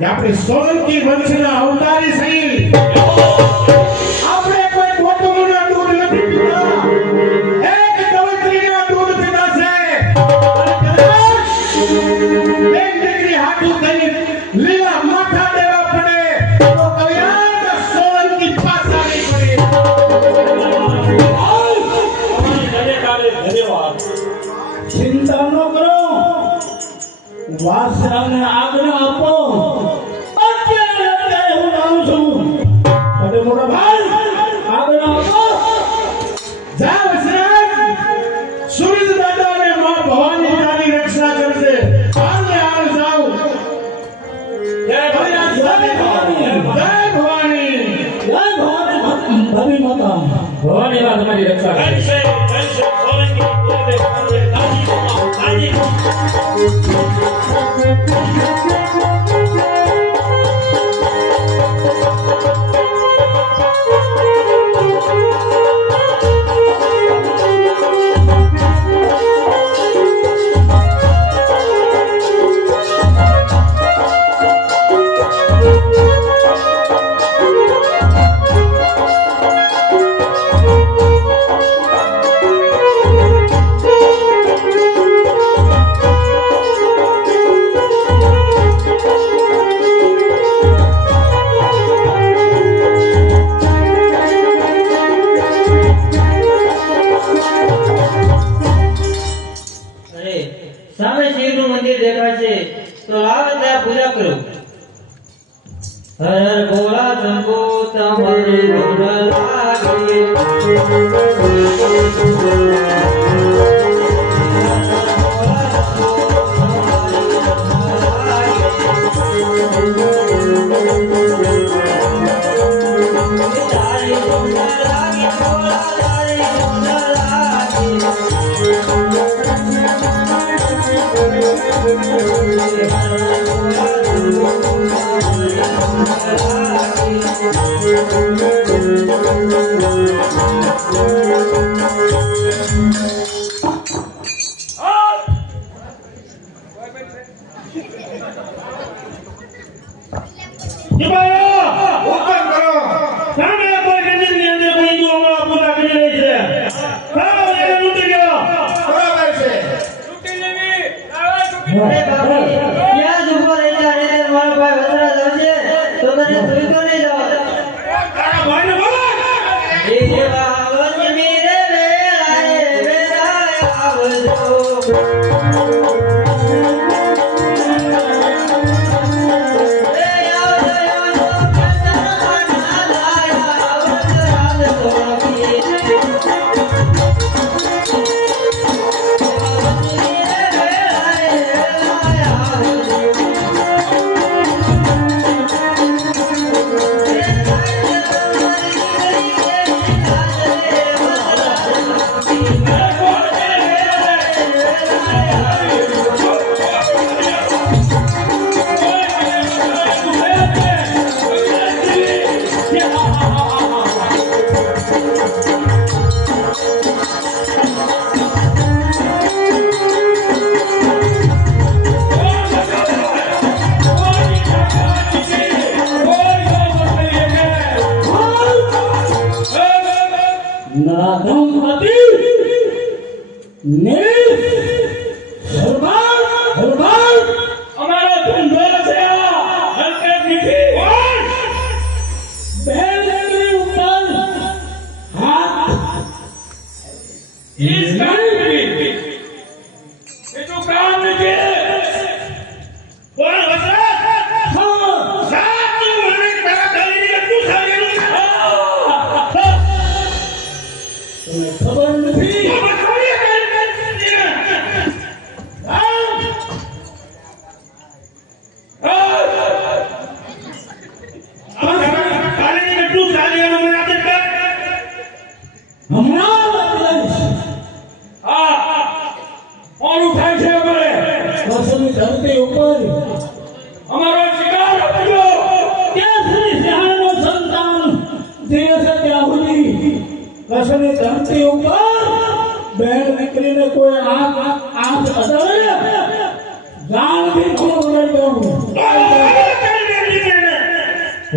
કે આપણે સોલંકી વંશના અવતારી સહી આપણે કોઈ ગોટુના દૂધ નથી પીતા, એક કવત્રીના દૂધ પીતા છે. એક દીકરી હાથું થઈ લીલા માથા દેવા પડે તો કવિરાજ સોલંકી પાછા નહીં પડે. ધન્યવાદ. ચિંતા ન કરો, વારસાને આજ્ઞા આપો. અત્યારે હું જાઉં છું. અરે મોટા ભાઈ, આજ્ઞા આપો. જા વસરાજ, સૂરજ દાદા અને માં ભવાની તારી રક્ષા કરશે. હાલે હાલ જાઓ. જય કવિરાજ સાથે ભવાની. જય ભવાની. જય ભવાની ભવી માતા. ભવાની માં તમારી રક્ષા કરે. જય સોલંકી બોલે બોલે દાદી દાદી. સામે શિવનું મંદિર દેખાય છે તો લાવો ત્યાં પૂજા કરો. હર હર ભોળા શંભો તમારી ગુણ લાગે. તારી ગુણ લાગે ભોળા, તારી ગુણ લાગે. હુકમ કરો. સામે કોઈ મંદિરની અંદર કોઈ હિન્દુ હમણાં પૂજા કરી રહી છે. ચાલો, એને લૂંટી ગયો. બરાબર છે. અરે બાપરે, ક્યાં જ ઊભો રહી જા. એને મારો ભાઈ વસરાજ આવશે તો તને સુઈ તો નહીં જવા. તારા ભાઈને બોલો. એ આવજ મીરે વેળાએ વેળાએ આવજો. નરાધમપતિ ને હરબાલ અમારો ધંધો છે આ હલકત નથી. બે લેકરી ઉપર હાથ इस काम में ये तो काम नहीं कौन वसराज साथ में मैंने तेरा गली में तू सारी तुम्हें खबर नहीं. तो बताइए गली में तू सारी हमारा देखा હમણાં और उठाई से हमारे કસમની ધરતી ઉપર हमारा शिकार अपनो કેસરી સિંહનો સંતાન દેશ ત્યાહુની કસમની ધરતી ઉપર બેન દીકરીને કોઈ આંખ અડાડે જાન ભી ખોલ દઉં.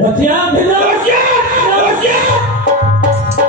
હોશિયાર ભીલા હોશિયાર હોશિયાર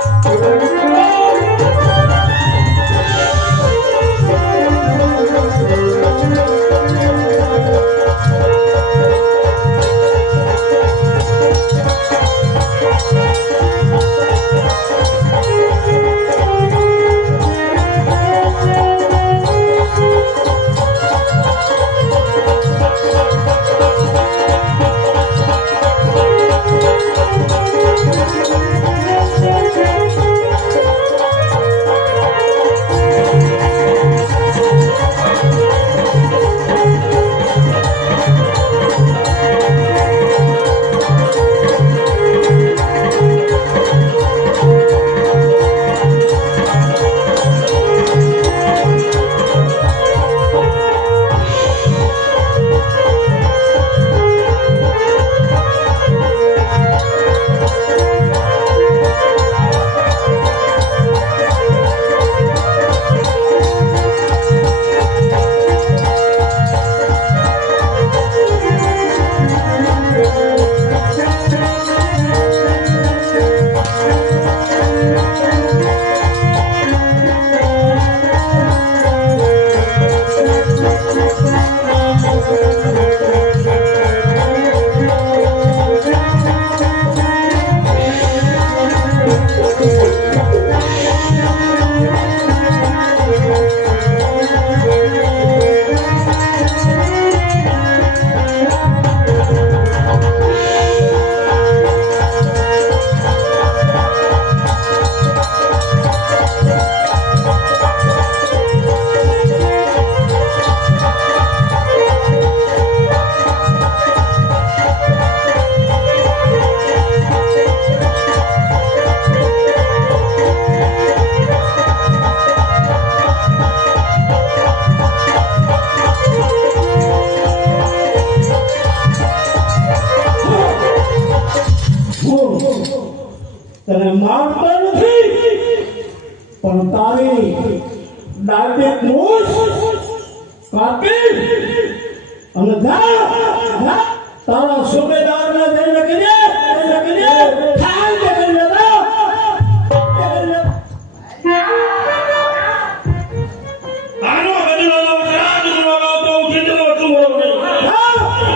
તને મારતો નથી પણ તારી ડાયરેક્ટ મૂછ કાપી અને જા તારા સુબેદારને જઈને કીધે ખાલ દે કરી લેતા આનો ગદલાનો વજરાજનો લાવતો ઉઠીનો તું બરોબર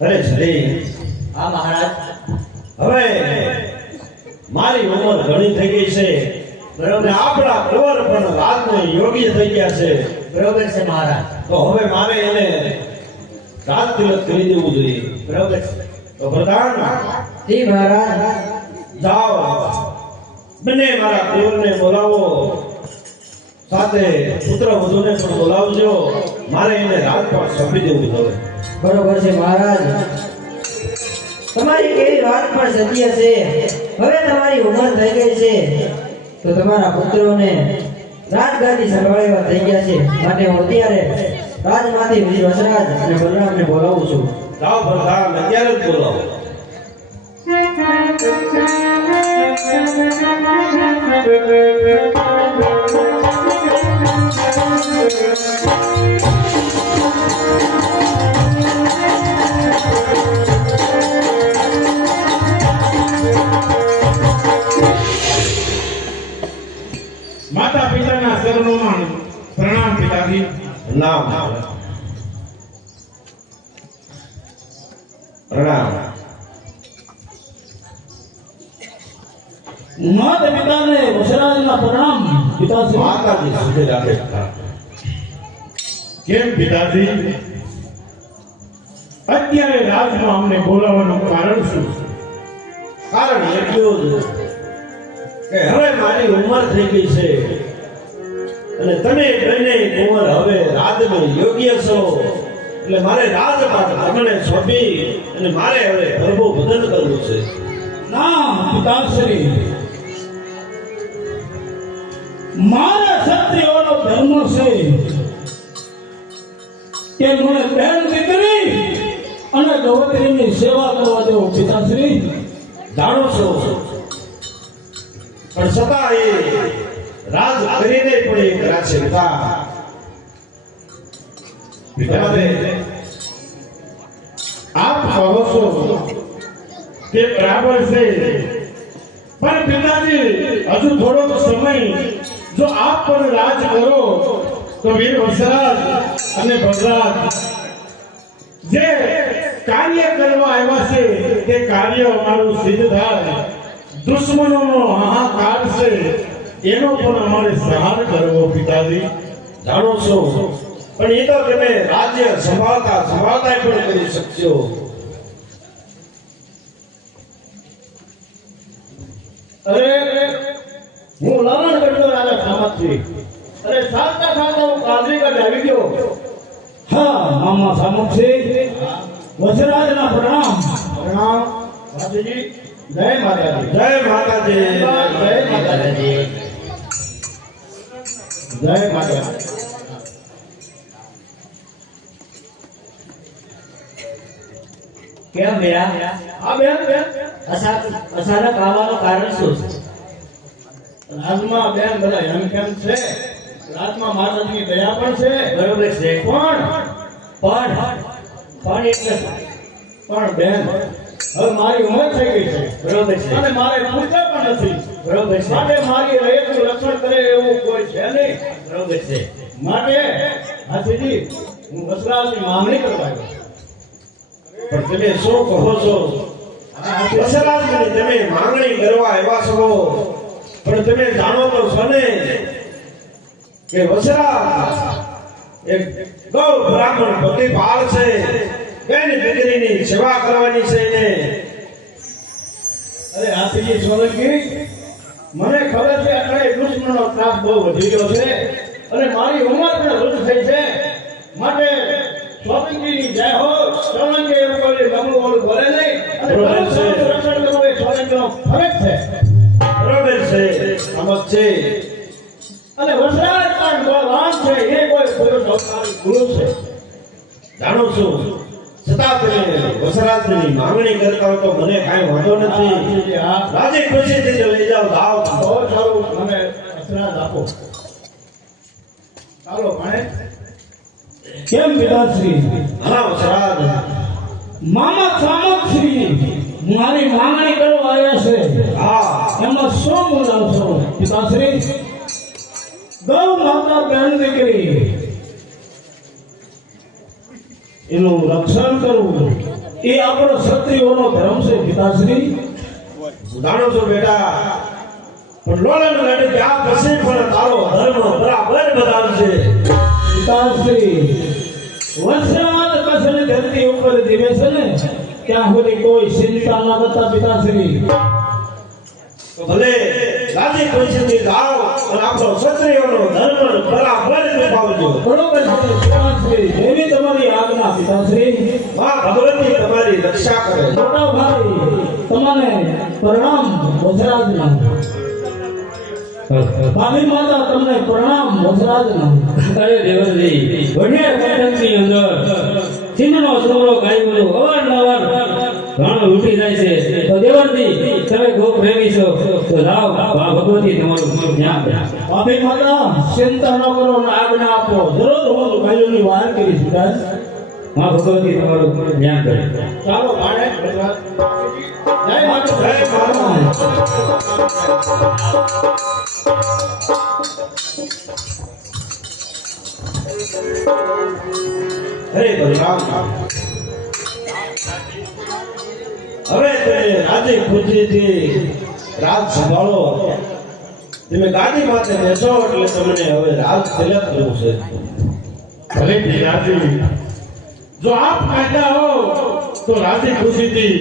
અરે શ્રી હા મહારાજ હવે મારી ઉંમર ઘણી થઈ ગઈ છે અને આપણા કુંવર પણ રાજને યોગ્ય થઈ ગયા છે બરોબર છે મહારાજ તો હવે મારે એને રાજ તિલક કરી દેવું જોઈએ બરોબર છે તો પ્રધાન જી મહારાજ જાઓ બંને મારા કુંવરને બોલાવો સાથે પુત્ર વધુને પણ બોલાવજો મારે એને રાજપાટ સોંપી દેવું હવે બરોબર છે મહારાજ તમારી કેવી વાત પણ સત્ય છે હવે તમારી ઉંમર થઈ ગઈ છે તો તમારા પુત્રોને રાજગાદી સંભાળવા થઈ ગયા છે માટે હું અત્યારે રાજમાંથી વીર વસરાજ અને બલરામને બોલાવું છું જાઓ પ્રધાન અત્યારે જ બોલાવો માતા પિતાના ચરણોમાં પ્રણામ પિતાજી. નામ પ્રણામ માતા પિતાને વસરાજના પ્રણામ પિતાશ્રી. માતાજી સુધી રાખે કેમ પિતાજી અત્યારે રાજમાં અમને બોલાવવાનું કારણ શું? કારણ એટલું જ કે હવે મારી ઉંમર થઈ ગઈ છે અને તમે બંને કુંવર હવે રાજનો યોગ્ય છો, એટલે મારે રાજપાટ તમને સોંપી અને મારે હવે પ્રભુ ભજન કરવું છે. ના પિતાશ્રી, મારા ક્ષત્રિયોનો ધર્મ છે કે મને બહેન દીકરી અને ગવત્રીની સેવા કરવા દેવો. પિતાશ્રી, જાણો છો પણ છતાં એ રાજ કરીને પણ એક રાજ્ય તમારે આપ કહો છો કે બરાબર છે, પણ પિતાજી હજુ થોડોક સમય જો આપ પણ રાજ કરો તો વીર વસરાજ અને બલરાજ જે કાર્ય કરવા આવ્યા છે તે કાર્ય અમારું સિદ્ધ થાય. દુશ્મનોનો હાહાકાર છે એનો પણ અમારે સહાર કરવો. પિતાજી, જાણો છો પણ એ તો તમે રાજ્ય સંભાળતા સંભાળતા પણ કરી શકશો. અરે હું લલણ કરતો રાજા સામતથી, અરે સાંતા સાંતા હું કાદરી કાઢ આવી ગયો. હા મામા સામતથી, વસરાજના પ્રણામ. પ્રણામ માતાજી. જય માતાજી. જય માતાજી. જય માતાજી. જય માતાજી. કેમ મેરા આ બેન બેન અચાનક આવવાનું કારણ શું છે? રાજમાં બેન બધા એમ કેમ છે, રાજમાં માતાજીની દયા પણ છે. બરોબર છે, પણ એટલે શું? પણ બેન હવે મારી ઉંમર થઈ ગઈ છે બરોબર છે, અને મારે પુત્ર પણ નથી. બરોબર છે, માટે મારી રયતનું રક્ષણ કરે એવું કોઈ છે નહીં. બરોબર છે. માટે હાથીજી હું વસરાજની માંગણી કરવા આવ્યો. પણ તમે શું કહો છો? વસરાજની તમે માંગણી કરવા આવ્યા છો, પણ તમે જાણો તો છો ને કે વસરાજ એક ગૌ બ્રાહ્મણ પતિપાલ છે, બેન દીકરીની સેવા કરવાની છે ને. અરે હાથીજી સોલંકી, મને ખબર છે અત્યારે દુશ્મનનો ત્રાસ બહુ વધી ગયો છે અને મારી ઉંમર પણ વૃદ્ધ થઈ છે. માટે સોલંકીની જય હો. સોલંકી એવું કોઈ નબળું ઓલું બોલે નહીં અને બરોબર છે. રક્ષણ કરવું એ સોલંકીનો ફરજ છે. બરોબર છે, સમજ છે. અને વસરાજ પણ બળવાન છે, એ કોઈ પુરુષ અવતારી ગુરુ છે. જાણો છું છતાં તમે વસરાજની માંગણી કરતા હો તો મને કાંઈ વાંધો નથી. હાથીજી, હા રાજી ખુશીથી લઈ જાઓ. જાઓ બહુ સારું, મને વસરાજ આપો. ચાલો ભાણે. કેમ પિતાશ્રી? હા વસરાજ, મામા સામતશ્રી મારી માંગણી કરવા આવ્યા છે, હા એમાં શું બોલાવશો પિતાશ્રી? ગૌ માતા બેન દીકરી એનું રક્ષણ કરવું એ આપણો ક્ષત્રિયોનો ધર્મ છે પિતાશ્રી. જાણો છો બેટા, પણ લોલન લડી ગયા પછી પણ તારો ધર્મ બરાબર બતાવશે. પિતાશ્રી, વસરાજ કસની ધરતી ઉપર જીવે છે ને ત્યાં સુધી કોઈ ચિંતા ન કરતા પિતાશ્રી. તો ભલે રાજી ખુશીથી જાઓ અને આપણો ક્ષત્રિયોનો ધર્મ બરાબર નિભાવજો. બરોબર છે પિતાશ્રી, એવી તમારી આજ્ઞા પિતાશ્રી. માં ભગવતી તમારી રક્ષા કરે. મોટા ભાઈ તમને પ્રણામ વસરાજના. ભાભી માતા તમને પ્રણામ વસરાજના. અરે દેવરજી, વઢિયાર પંથકની અંદર સિંહનો છોકરો ગાયનું અવારનવાર ઘણો ઉઠી જાય છે. તો દેવરજી, તમે ગો પ્રેમી છો તો લાવ આ ભગવતી તમારું જ્ઞાન. ભાભી માતા ચિંતા ન કરો અને આજ્ઞા આપો, જરૂર હું ગાયોની વાર કરીશ પિતા. માં ભગવતી તમારું જ્ઞાન કરે. ચાલો ભાણે વસરાજ. જય માતા. જય માતા. હરે બલરામ, હવે તમે રાજી ખુશીથી રાજ સંભાળો. તમે ગાદી માથે બેસો એટલે તમને હવે રાજ તિલક કરવું છે. ભલે પિતાજી, જો આપ કહેતા હો તો રાજી ખુશીથી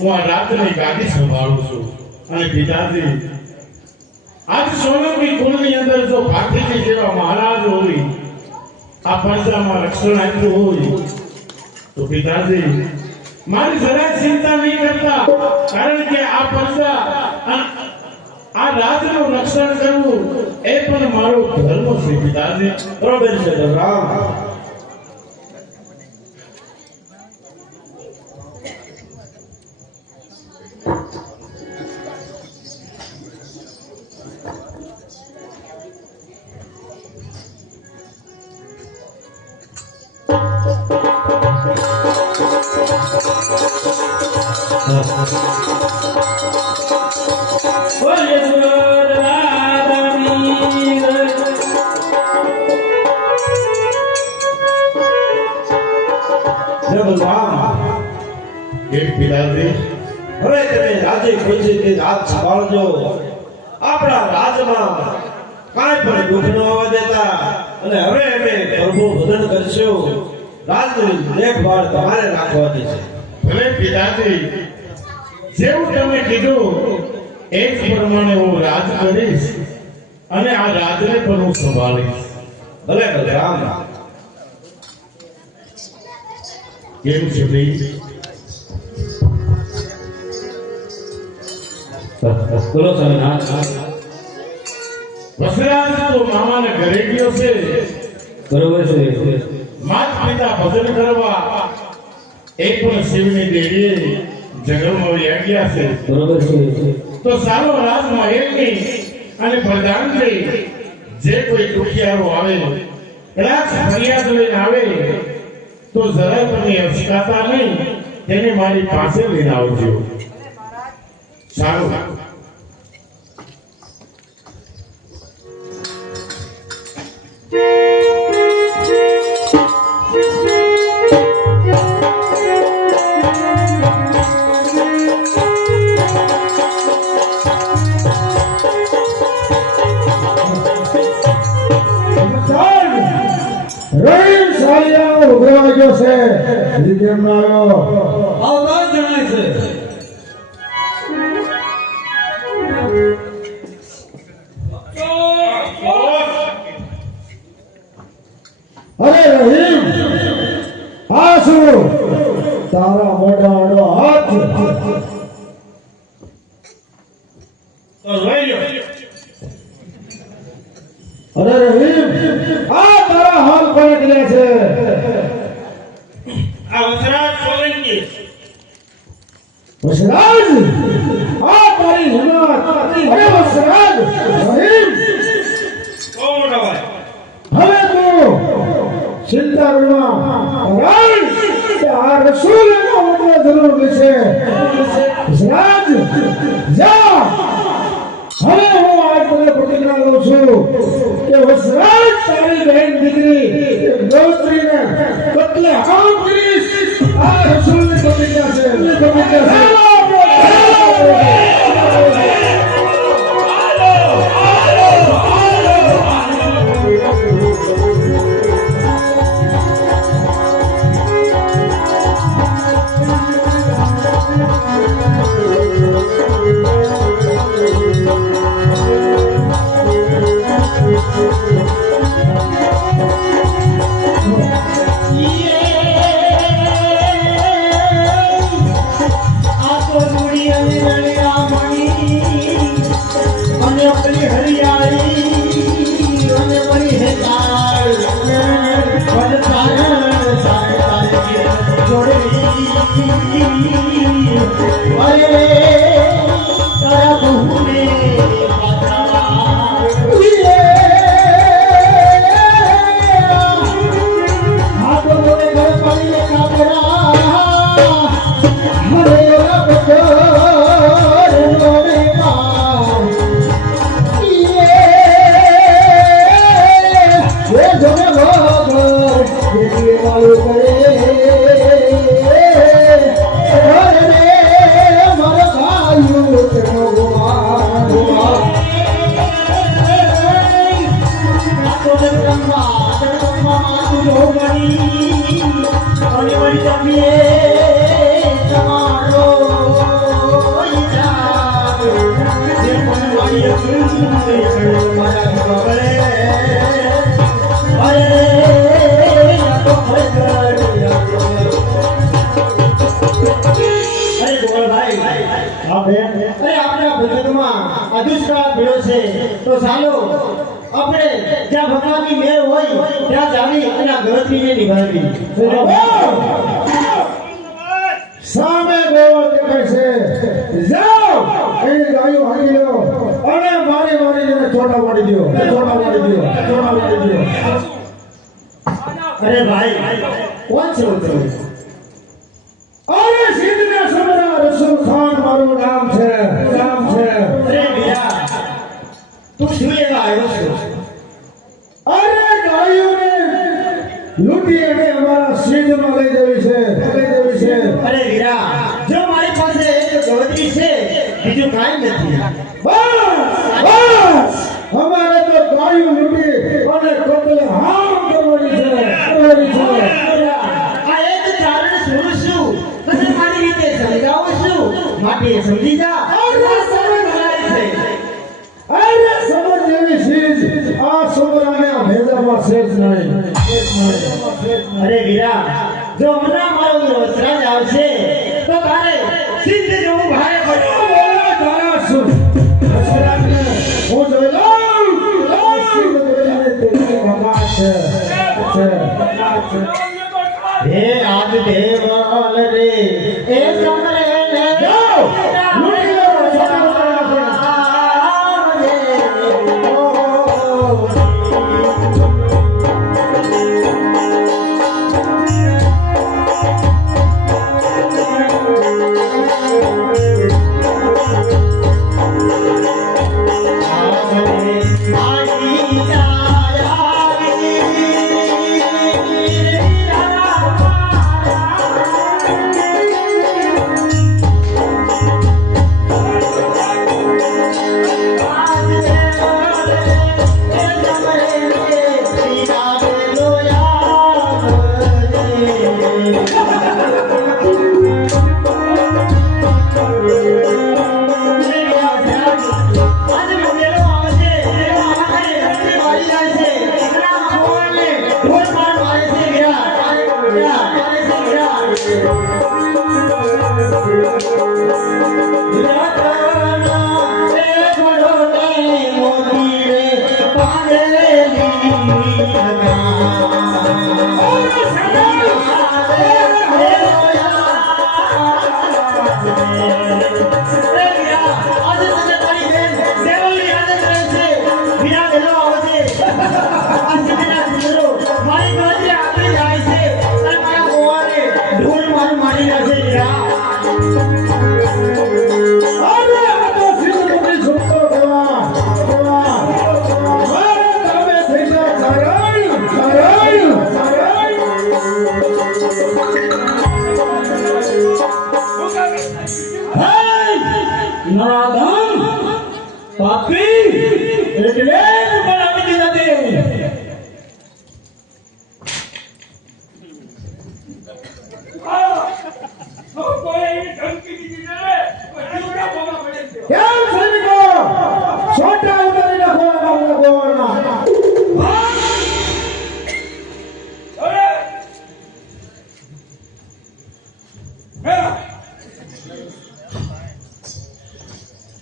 હું આ રાતની ગાદી સંભાળું છું. અને પિતાજી, આજ સોલંકી કુળની અંદર જો ભાતીજી જેવા મહારાજ હોય, આ પડદામાં રક્ષણ આપ્યું હોય, તો પિતાજી મારી જરાય ચિંતા નહીં કરતા, કારણ કે આ પડદા આ રાજનું રક્ષણ કરવું એ પણ મારો ધર્મ છે પિતાજી. બરોબર છે રામ. બોલે સુરરાધાની રે. જય બલરામ. એક પિતાજી હવે તમે રાજી ખુશીથી રાજ સંભાળજો. આપણા રાજમાં કાંઈ પણ દુઃખ ન આવવા દેતા, અને હવે અમે પ્રભુ ભજન કરશું. રાજની દેખભાળ તમારે રાખવાની છે. ભલે પિતાજી, જેવું તમે કીધું એ જ પ્રમાણે હું રાજ કરીશ અને આ રાજને પણ હું સંભાળીશ. ભલે બલરામ. કેમ છે ભાઈ? બોલો સ્વામિનાથ. વસરાજ તો મામાના ઘરે ગયો છે, બરોબર છે. માત પિતા ભજન કરવા એ પણ શિવની દેવીએ જંગલમાં વયા ગયા છે. બરોબર છે. તો સારો રાજ મહેલની અને પ્રધાનજી જે કોઈ દુખિયારો આવે, કદાચ ફરિયાદ લઈને આવે, તો જરા તમે અચકાતા નહીં, તેને મારી પાસે લઈને આવજો. સારું. રહીમ સાલિયા ઉભરાઈ ગયો છે. હજી કેમ ના આવ્યો? આવતા જણાય છે. અરે રહીમ, આ શું? તારા મોઢા આડો હાથ. તો જોઈ લો. અરે રહીમ, આ તારા હાલ કોને કર્યા છે? આ વસરાજ સોલંકી વસરાજ, આ તારી હિંમત! અરે વસરાજ, રહીમ, બહુ મોટા ભાઈ. હવે તું ચિંતા વિના કારણ કે આ રસૂલનો ઉમરો જરૂર છે. વસરાજ, જા. હવે હું આજ તને પ્રતિજ્ઞા લઉં છું કે વસરાજ તારી બહેન દીકરી ગૌત્રીને કતલે આમ કરીશ. આ રસૂલની પ્રતિજ્ઞા છે. આ તો ચાલો આપણે જ્યાં ભગવાનની મેર હોય ત્યાં જાવી અને આ ગણતરીને નિભાવી. સામે ગોળ દેખાય છે, જાઓ એની ગાયો હાકી લો અને મારી એને છોટા પાડી દો, છોટા પાડી દો, છોટા પાડી દો. અરે ભાઈ કોણ છો તમે? અરે સિદ્ધના સમરા રસુલ ખાન મારું નામ છે, નામ છે. અરે વીરા તું શું એવા આવ્યો છો? અરે ગાયોને લૂંટી અને અમારા સિદ્ધમાં લઈ દેવી છે, લઈ દેવી છે. અરે વીરા જો મારી પાસે એક ગવત્રી છે બીજું કાંઈ નથી. બસ અમારે તો ગાયો લૂંટી અને કોતલે હામ કરવાની છે, કરવાની છે. આ એક કારણ શું શું પછી મારી રીતે સમજાવું છું માટે સમજી જા. અરે સમજ એવી ચીજ આ છોકરાને આ ભેજામાં છે જ નહીં. અરે વીરા જો હમણાં મારો વસરાજ આવશે તો તારે સિદ્ધ જેવું ભારે પડ્યો. તારા શું વસરાજને હું જોઈ લઉં. આ સિદ્ધ કરીને તેની ભગવાન છે, છે. હે આજ દેવલ રે એ સમરે ને જાઓ, લૂંટી લો, છોટા પાડી નાખો.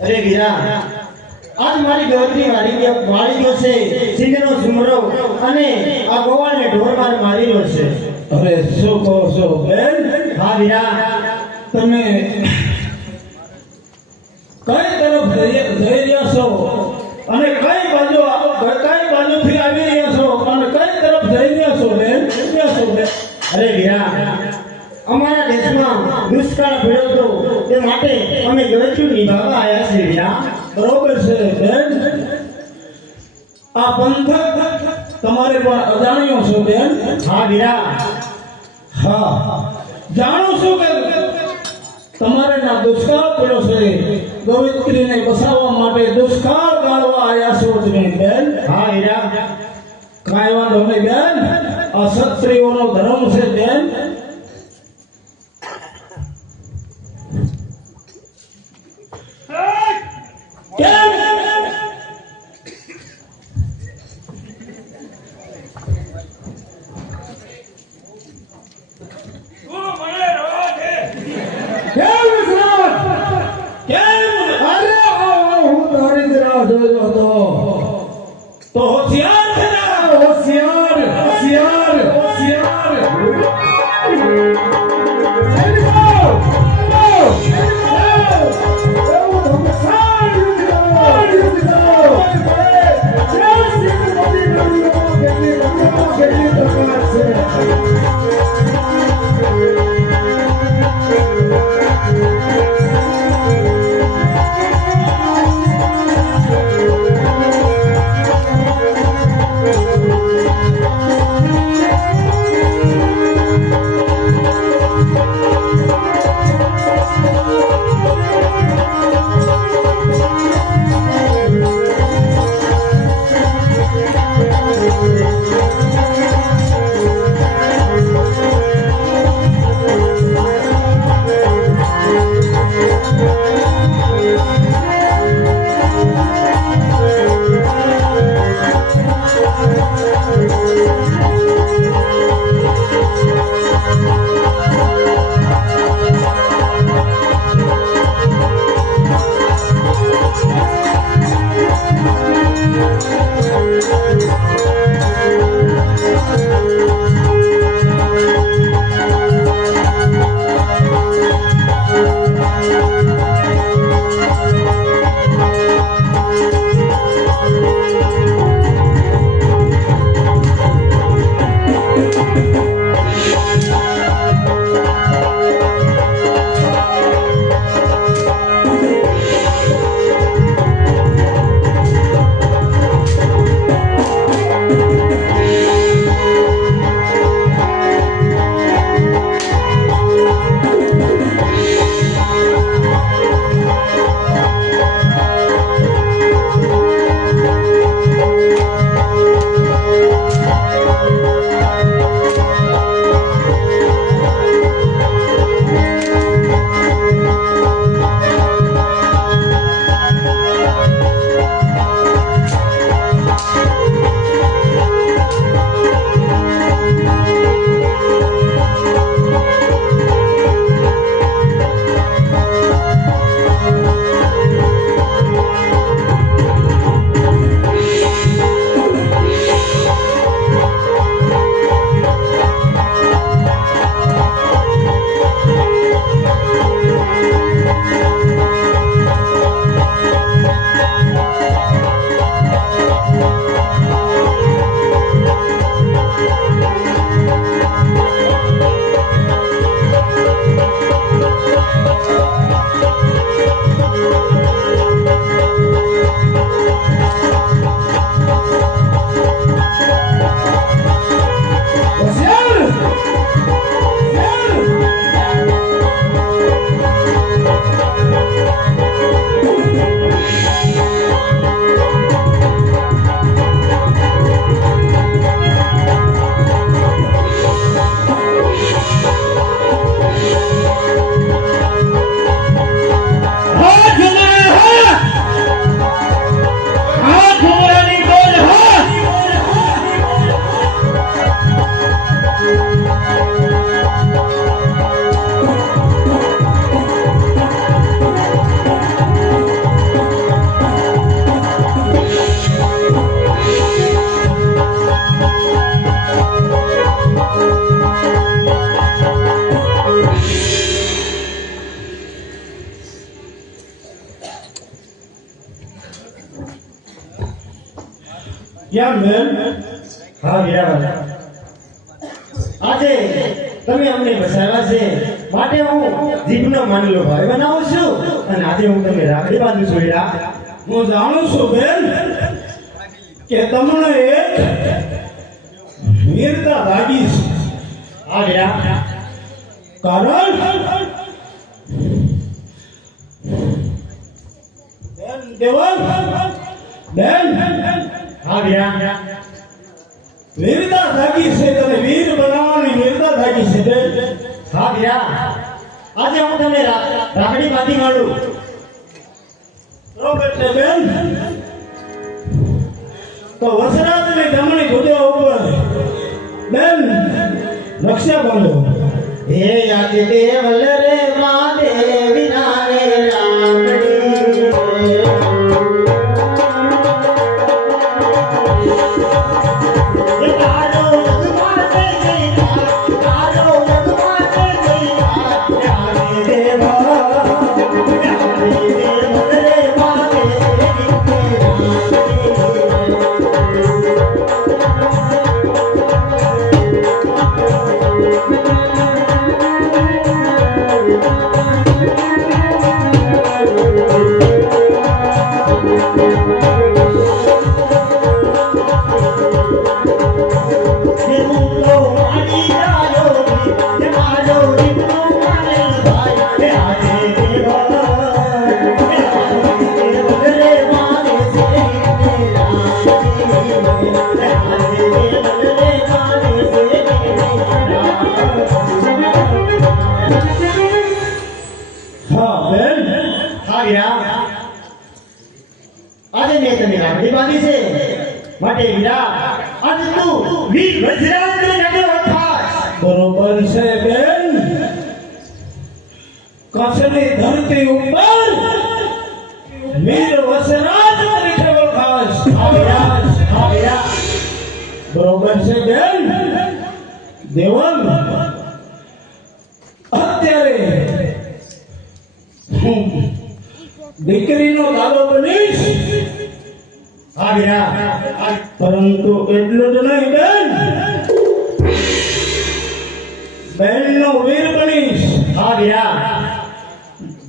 અરે વીરા આજ મારી ગવત્રી વાળી ગયો છે સિંહનો ઝુમરો અને આ ગોવાળને ઢોર મારી રહ્યો છે. અરે શું કહો છો બેન? હા વીરા તમે કઈ તરફ જઈ રહ્યા છો અને કઈ બાજુથી આવી રહ્યા છો અને કઈ તરફ જઈ રહ્યા છો બેન? ક્યાં છો બેન? અરે વીરા અમારા દેશમાં દુષ્કાળ પડ્યો હતો તે માટે અમે ગવત્રી નિભાવવા આવ્યા છીએ વીરા. બરોબર છે બેન. આ પંથક તમારે પણ અજાણ્યો છો બેન? હા વીરા હા, જાણું છું કે તમારે ના દુષ્કાળ પડ્યો છે. ગોવિત્રીને બસાવવા માટે દુષ્કાળ ગાળવા આવ્યા છો તમે બેન. હા વીરા કાંઈ વાંધો નહીં બેન. આ ક્ષત્રિયોનો ધર્મ છે બેન. કેમ કેમ બેન? હા વીરાબા, આજે તમે અમને બસાવ્યા છે માટે હું જીભનો માનેલો ભાઈ બનાવું છું અને આજે હું તમને રાખડી બાંધું છું વીરા. હું જાણું છું બેન કે તમને એક વીરતા લાગી છે. હા વીરા, કારણ બેન દેવલ બેન હા વીરા, વીરતા લાગી છે, તને વીર બનાવવાની વીરતા લાગી છે બેન. હા વીરા, આજે હું તમને રાખડી બાંધી માંડું. બરોબર છે બેન. તો વસરાજની જમણી ભુજા ઉપર બેન રક્ષા બાંધો. હે યાદ દેવલ રે મહાદેવી નારે રાખડી એ તારો રઘુમાતે જય તારો રઘુમાતે જય યાદ દેવ રે મહાદેવી હા બેન. હા વીરા, આજે મેં તને રાખડી બાંધી છે માટે વીરા આજે તું વીર વજરાજને નડે ઓળખાશ. બરોબર છે બેન. કચ્છની ધરતી ઉપર વીર વસરાજ તરીકે ઓળખાશ. હા વીરા, બરોબર છે બેન. દેવલ અત્યારે હું દીકરીનો દાદો બનીશ, હા વીરા, પરંતુ એટલું જ નહીં બેન, બહેનનો વીર બનીશ. હા વીરા,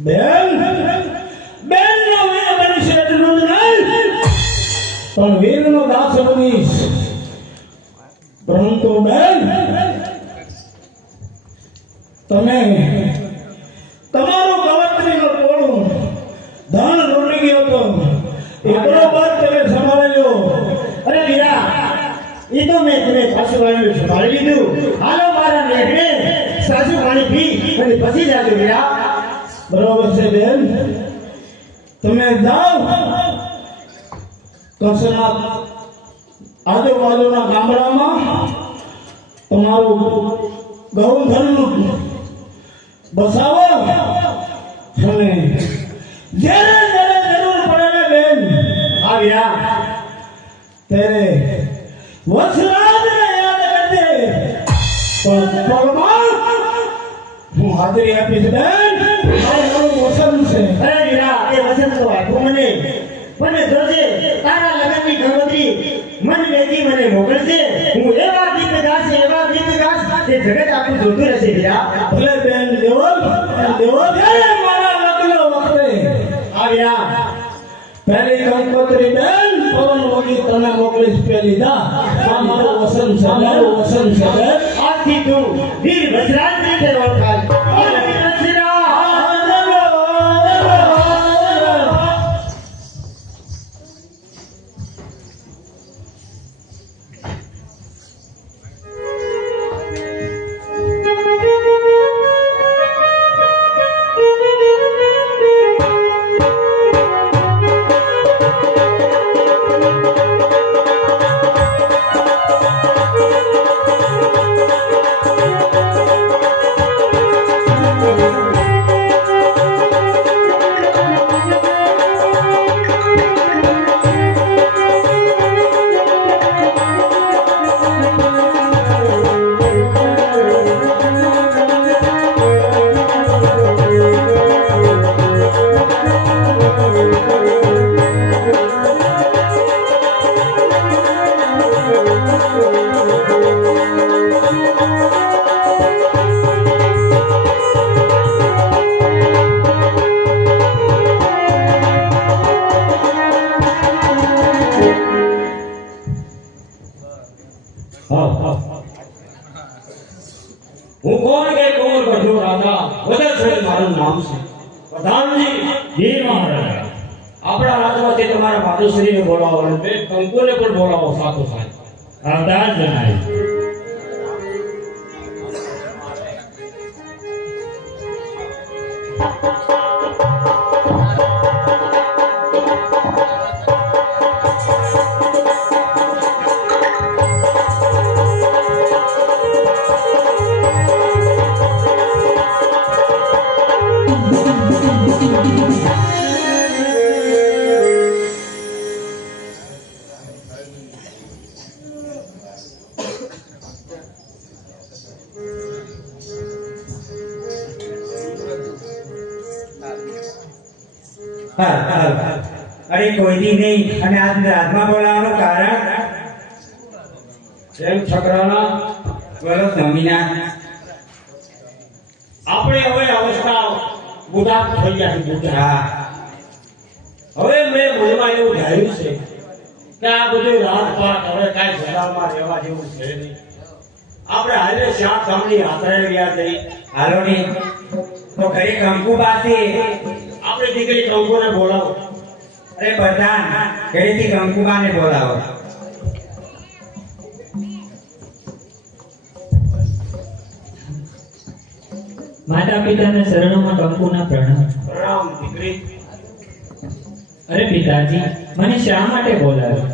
બેન બહેનનો વીર બનીશ એટલું જ નહીં, પણ વીરનો દાસ બનીશ. પરંતુ બેન તમે તમારું કવત્રીનું ટોળું ધન લૂંટી ગયો હતો એ બરોબર તમે સંભાળી લો. અરે વીરા, એ તો મેં તને પાછું વાળ્યું સંભાળી લીધું. હાલો મારા મેઘને સાસુ પાણી પી અને પછી જાજો વીરા. બરોબર છે બેન. તમે જાઓ કચ્છના આજુબાજુના ગામડામાં તમારું ગૌધનનું બસાવો અને જ્યારે જરૂર પડે ને બેન હા વીરા, ત્યારે વસરાજને યાદ કરજે. પણ પળમાં હું હાજરી આપીશ બેન. મારું વસન છે. અરે વીરા, એ વસંત તો આપ્યું મને પણ જોજે તારા લગનની ગંગોત્રી મન વેચી મને મોકલશે. હું એવા ગીત ગાશ તે જગત આખું જોતું રહેશે વીરા. ભલે બેન દેવલ ત્યારે મારા લગ્ન વખતે હા વીરા, પહેલી કંકોત્રી બેન પવન વગી તને મોકલીશ પેલી જા. આ મારું વસન છે, મારું વસન છે બેન. આજથી તું વીર વજરાજ તરીકે ઓળખાય. વીર વજરાજ. તમારા માતુશ્રીને બોલાવો અને બે કંકુને પણ બોલાવો સાથો સાથ. આવતા જ જણાય. અરે કોઈ દી નહીં અને આજ રાતમાં બોલાવવાનું કારણ એમ છકરાના બોલો સ્વામીના. આપણે હવે અવસ્થા બુઢા થઈ ગયા છે બુઢા. હા હવે મેં મનમાં એવું ધાર્યું છે કે આ બધું રાજપાટ હવે કાંઈ જડામાં રહેવા જેવું છે નહીં. આપણે હાલે શ્યામ ધામની યાત્રાએ ગયા જઈ. હાલો ને તો ઘરે કંકુ પાસે આપણે દીકરી કંકુને બોલાવો. અરે પ્રધાન ઘરેથી કંકુબાને બોલાવો. માતા પિતાના શરણોમાં કંકુના પ્રણામ. પ્રણામ દીકરી. અરે પિતાજી, મને શા માટે બોલાવ્યો?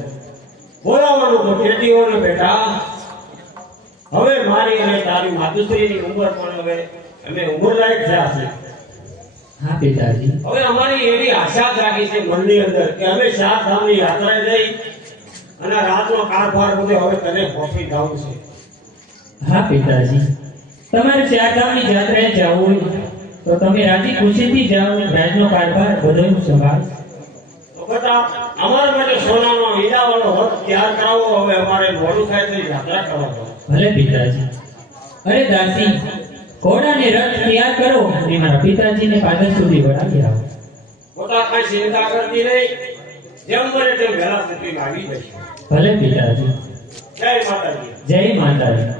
બોલાવવાનું તો કેટીઓને બેટા. હવે મારી અને તારી માતુશ્રીની ઉંમર પણ હવે અમે ઉંમરલાયક થયા છે. હા પિતાજી. હવે અમારી એવી આશા જ રાખી છે મનની અંદર કે અમે ચાર ધામની યાત્રાએ જઈ અને રાતનો કારભાર બધો હવે તને પહોંચી જવું છે. હા પિતાજી, તમારે ચારધામની યાત્રાએ જવું હોય તો તમે રાજી ખુશીથી જાઓ. રાજનો કારભાર બધોનું સંભાળ. તો બધા અમારા માટે સોનાનો હીરાવાળો રથ તૈયાર કરાવો. હવે અમારે મોડું થાય તો યાત્રા કરવા દો. ભલે પિતાજી. અરે દાસી, ઘોડાને રથ તૈયાર કરો અને મારા પિતાજીને પાદર સુધી વળાવી આવો. પોતા કઈ ચિંતા કરતી નહીં. જેમ બને તેમ વહેલા સુધી આવી જશે. ભલે પિતાજી. જય માતાજી. જય માતાજી.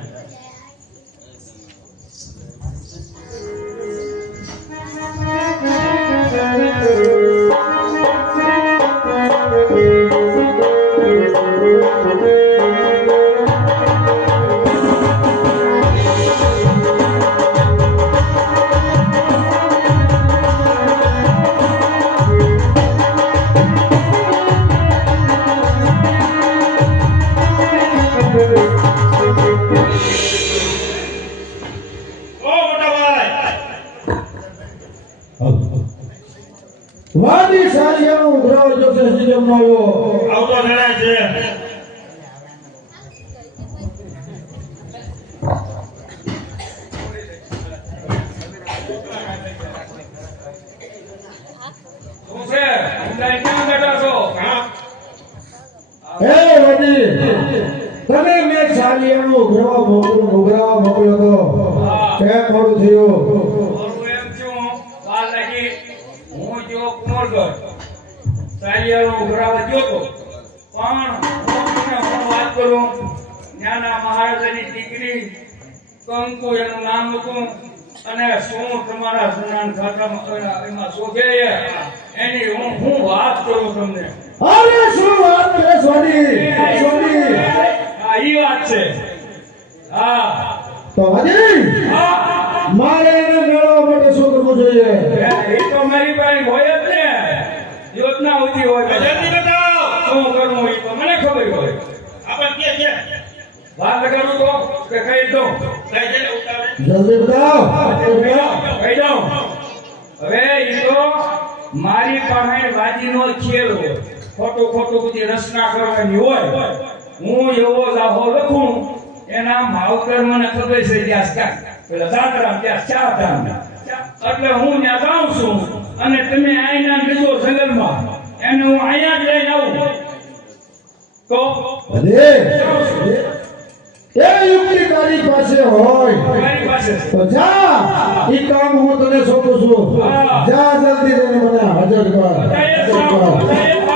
ઓ મોટા ભાઈ, વાદી સારિયાનો ઉઘરાવો જોશે સિસ્ટમનો આવ્યો. આવતો જણાય છે. શું છે? ઊંડાઈ ક્યાં બેઠા છો? હા? હે વાદી, તને મેં સારિયાનો ઉઘરાવા મોકલ્યો તો કેમ મોડું થયું? મારું એમ છું, વાર લાગી. હું જો કુંવરગઢ સાલિયાનો ઉઘરાવા ગયો તો, પણ હું વાત કરું, ત્યાંના મહારાજાની દીકરી કંકુ એનું નામ હતું, અને શું તમારા સુનાન ખાતામાં એમાં શોધે એની હું વાત કરું તમને. અરે શું વાત કરે સ્વામી? સ્વામી હા, ઈ વાત છે. હા તો વાદી, હા, મારે એને મેળવવા માટે શું કરવું જોઈએ? એ તો મારી પાસે હોય જ ને. યોજના ઉધી હોય. જલ્દી બતાવો. શું કરવું એ તો મને ખબર હોય. આપણે કે વાત કરું તો કે કહી દઉં. કઈ દે ઉતારે. જલ્દી બતાવો. કહી દઉં. હવે એ તો મારી પાસે વાજીનો ખેલ હોય. ખોટું ખોટું બધી રચના કરવાની હોય. હું એવો લાભો લખું, એના માવતર મને ખબર છે ત્યાં પેલા દાદરા ત્યાં ચાર ધામ. એટલે હું ત્યાં જાઉં છું અને તમે અહીંના લીધો જંગલમાં એને હું અહીંયા જ લઈને આવું તો અરે એ યુક્તિ તારી પાસે હોય મારી પાસે છે. તો જા, ઈ કામ હું તને સોંપું છું. જા જલ્દી જઈને મને હાજર કર. બધાએ હાજર જાઓ, કર. બધાએ